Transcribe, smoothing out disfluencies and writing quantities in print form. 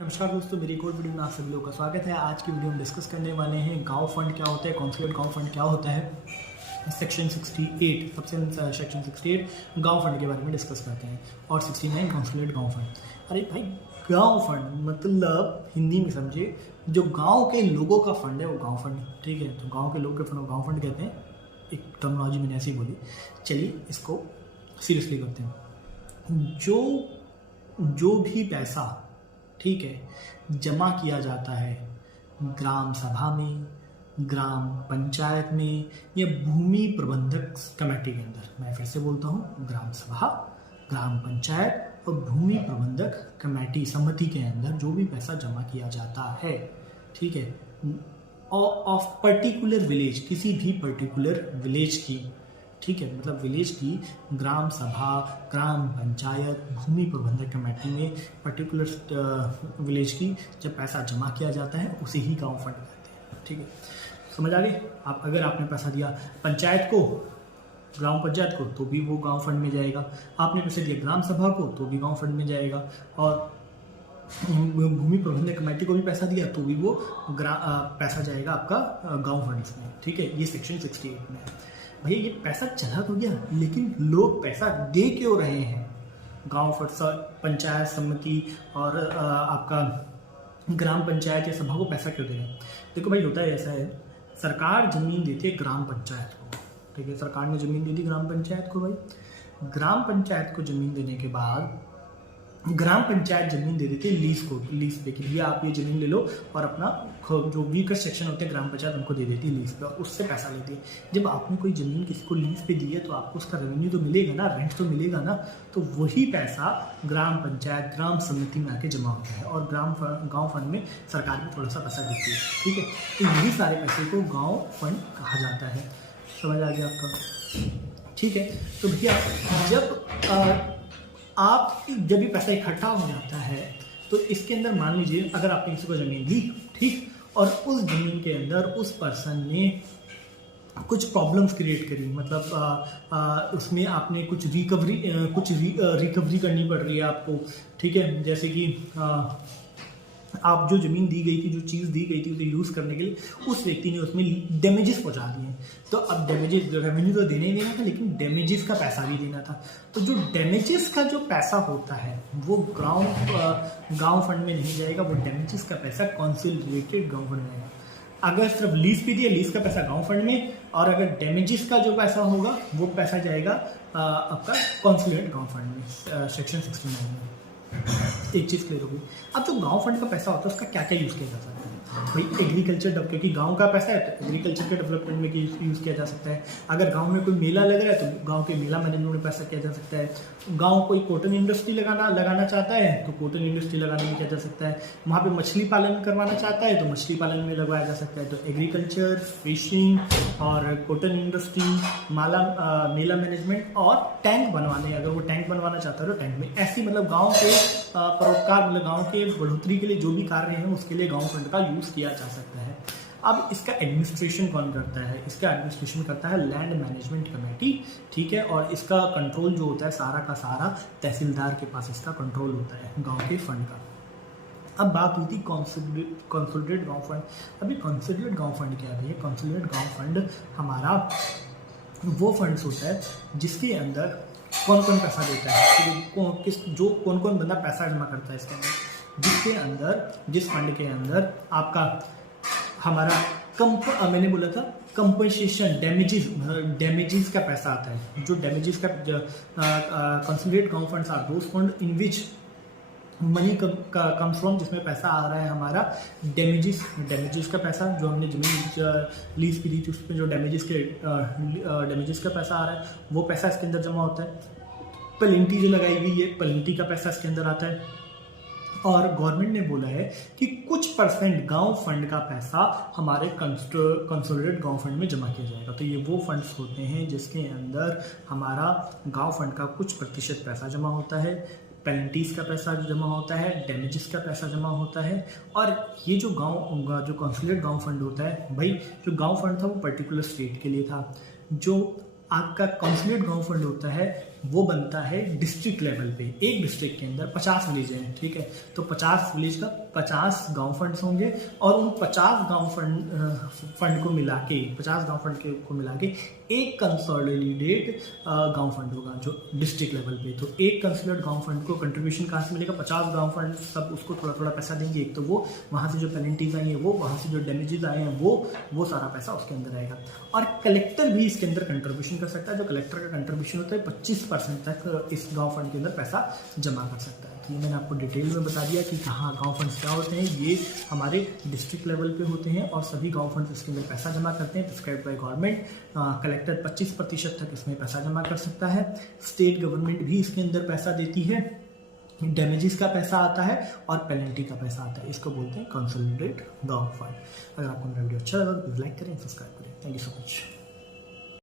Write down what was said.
नमस्कार दोस्तों, मेरी एक और वीडियो में आप सभी लोगों का स्वागत है। आज की वीडियो में डिस्कस करने वाले हैं गांव फंड क्या होता है, कॉन्सुलेट गांव फंड क्या होता है। सेक्शन 68 सबसे सेक्शन 68 गांव फंड के बारे में डिस्कस करते हैं और 69 कॉन्सुलेट गांव फंड। अरे भाई, गांव फंड मतलब हिंदी में समझे, जो गाँव के लोगों का फंड है वो गाँव फंड, ठीक है। तो गाँव के लोगों के फंड को गाँव फंड कहते हैं। एक टर्मिनोलॉजी मैंने ऐसी बोली। चलिए इसको सीरियसली करते हैं। जो भी पैसा, ठीक है, जमा किया जाता है ग्राम सभा में, ग्राम पंचायत में या भूमि प्रबंधक कमेटी के अंदर, मैं फिर से बोलता हूँ, ग्राम सभा, ग्राम पंचायत और भूमि प्रबंधक कमेटी समिति के अंदर जो भी पैसा जमा किया जाता है, ठीक है, ऑफ पर्टिकुलर विलेज, किसी भी पर्टिकुलर विलेज की, ठीक है, मतलब विलेज की ग्राम सभा, ग्राम पंचायत, भूमि प्रबंधक कमेटी में पर्टिकुलर विलेज की जब पैसा जमा किया जाता है उसे ही गांव फंड कहते हैं, ठीक है। समझ आ गई। आप अगर आपने पैसा दिया पंचायत को, ग्राम पंचायत को, तो भी वो गांव फंड में जाएगा। आपने पैसे दिया ग्राम सभा को तो भी गांव फंड में जाएगा, और भूमि प्रबंधक कमेटी को भी पैसा दिया तो भी वो पैसा जाएगा आपका गांव फंड में, ठीक है। ये सेक्शन 68 में है। भैया ये पैसा चला तो गया, लेकिन लोग पैसा दे क्यों रहे हैं? गांव पंचायत समिति और आपका ग्राम पंचायत या सभा को पैसा क्यों दे रहे हैं? देखो भाई, होता है ऐसा है, सरकार जमीन देती है ग्राम पंचायत को, ठीक है। सरकार ने जमीन दे दी ग्राम पंचायत को। भाई ग्राम पंचायत को जमीन देने के बाद ग्राम पंचायत जमीन दे देती है लीज पे कि भैया आप ये जमीन ले लो, और अपना जो वीकर सेक्शन होते हैं ग्राम पंचायत उनको दे देती है लीज पे, और उससे पैसा लेती है। जब आपने कोई जमीन किसी को लीज पे दी है तो आपको उसका रेवेन्यू तो मिलेगा ना, रेंट तो मिलेगा ना। तो वही पैसा ग्राम पंचायत, ग्राम समिति में आके जमा होता है, और गाँव फंड में सरकार भी थोड़ा सा पैसा देती है, ठीक है। तो यही सारे पैसे को गाँव फंड कहा जाता है। समझ आ गया आपका, ठीक है। तो भैया जब भी पैसा इकट्ठा हो जाता है तो इसके अंदर मान लीजिए अगर आपने किसी को ज़मीन दी, ठीक, और उस ज़मीन के अंदर उस पर्सन ने कुछ प्रॉब्लम्स क्रिएट करी, मतलब उसमें आपने कुछ रिकवरी करनी पड़ रही है आपको, ठीक है। जैसे कि आप जो ज़मीन दी गई थी, जो चीज़ दी गई थी उसे यूज़ करने के लिए उस व्यक्ति ने उसमें डैमेजेस पहुंचा दिए, तो अब डैमेजेस, रेवेन्यू तो देना ही देना था, लेकिन डैमेजेस का पैसा भी देना था। तो जो डैमेजेस का जो पैसा होता है वो गांव फंड में नहीं जाएगा, वो डैमेजेस का पैसा कंसोलिडेटेड गांव फंड में जाएगा। अगर सिर्फ लीज पे दिया, लीज का पैसा गांव फंड में, और अगर डैमेजेस का जो पैसा होगा वो पैसा जाएगा आपका कंसोलिडेटेड गांव फंड में, सेक्शन 69 में। एक चीज़ क्लियर होगी। अब जो गांव फंड का पैसा होता है उसका क्या क्या यूज़ किया जा सकता है? भाई एग्रीकल्चर, क्योंकि गांव का पैसा है तो एग्रीकल्चर के डेवलपमेंट में यूज़ किया जा सकता है। अगर गांव में कोई मेला लग रहा है तो गांव के मेला मैनेजमेंट में पैसा किया जा सकता है। गांव कोई कॉटन इंडस्ट्री लगाना चाहता है तो कॉटन इंडस्ट्री लगाने में किया जा सकता है। वहाँ पे मछली पालन करवाना चाहता है तो मछली पालन में लगवाया जा सकता है। तो एग्रीकल्चर, फिशिंग और कॉटन इंडस्ट्री, मेला मैनेजमेंट और टैंक बनवाने, अगर वो टैंक बनवाना चाहता है तो टैंक में, ऐसी मतलब गाँव के परोपकार, मतलब गाँव के बढ़ोतरी के लिए जो भी कार्य हैं उसके लिए गाँव फंड का यूज़ किया जा सकता है। अब इसका एडमिनिस्ट्रेशन कौन करता है? इसका एडमिनिस्ट्रेशन करता है लैंड मैनेजमेंट कमेटी, ठीक है। और इसका कंट्रोल जो होता है सारा का सारा तहसीलदार के पास इसका कंट्रोल होता है गांव के फंड का। अब बात हुई थी कंसोलिडेटेड गांव फंड। अभी कंसोलिडेटेड गांव फंड क्या है? कंसोलिडेटेड गांव फंड हमारा वो फंड्स होता है जिसके अंदर कौन कौन पैसा देता है, कौन कौन बंदा पैसा जमा करता है इसके अंदर, जिसके अंदर, जिस फंड के अंदर आपका हमारा मैंने बोला था कंपनसेशन, डैमेजेस का पैसा आता है। जो डैमेजेस का कंसोलिडेटेड गांव funds are those fund in which money comes from, जिसमें पैसा आ रहा है हमारा डैमेजेस का पैसा, जो हमने जमीन लीज पे दी थी उसमें जो डैमेजेस का पैसा आ रहा है वो पैसा इसके अंदर जमा होता है। पेनल्टी जो लगाई गई है, पेनल्टी का पैसा इसके अंदर आता है। और गवर्नमेंट ने बोला है कि कुछ % गांव फंड का पैसा हमारे कंसोलिडेटेड गांव फंड में जमा किया जाएगा। तो ये वो फंड्स होते हैं जिसके अंदर हमारा गांव फंड का कुछ % पैसा जमा होता है, पेनल्टीज़ का पैसा जमा होता है, डैमेजेस का पैसा जमा होता है। और ये जो कंसोलिडेटेड गांव फंड होता है, भाई जो गांव फंड था वो पर्टिकुलर स्टेट के लिए था। जो आपका कंसोलिडेटेड गांव फंड होता है वो बनता है डिस्ट्रिक्ट लेवल पे। एक डिस्ट्रिक्ट के अंदर 50 विलेज हैं, ठीक है, तो 50 विलेज का 50 गांव फंड्स होंगे और उन 50 गांव फंड को मिला के 50 गांव फंड को मिला के एक कंसोलिडेट गांव फंड होगा जो डिस्ट्रिक्ट लेवल पे। तो एक कंसोलिडेट गांव फंड को कंट्रीब्यूशन कहाँ से मिलेगा, 50 गांव फंड सब उसको थोड़ा थोड़ा पैसा देंगे। एक तो वो वहाँ से जो पेनल्टीज आई हैं वो, वहाँ से जो डैमेजेस आए हैं वो सारा पैसा उसके अंदर आएगा। और कलेक्टर भी इसके अंदर कंट्रीब्यूशन कर सकता है। जो कलेक्टर का कंट्रीब्यूशन होता है 25% तक इस गांव फंड के अंदर पैसा जमा कर सकता है। तो ये मैंने आपको डिटेल में बता दिया कि कहाँ गांव फंड्स क्या होते हैं। ये हमारे डिस्ट्रिक्ट लेवल पे होते हैं और सभी गांव फंड्स इसके अंदर पैसा जमा करते हैं प्रिस्क्राइब बाय गवर्नमेंट। कलेक्टर 25% तक इसमें पैसा जमा कर सकता है। स्टेट गवर्नमेंट भी इसके अंदर पैसा देती है। डैमेजेस का पैसा आता है और पेनल्टी का पैसा आता है। इसको बोलते हैं कंसोलिडेट गांव फंड। अगर आपको मेरा वीडियो अच्छा लगा तो लाइक करें, सब्सक्राइब करें। Thank you so much.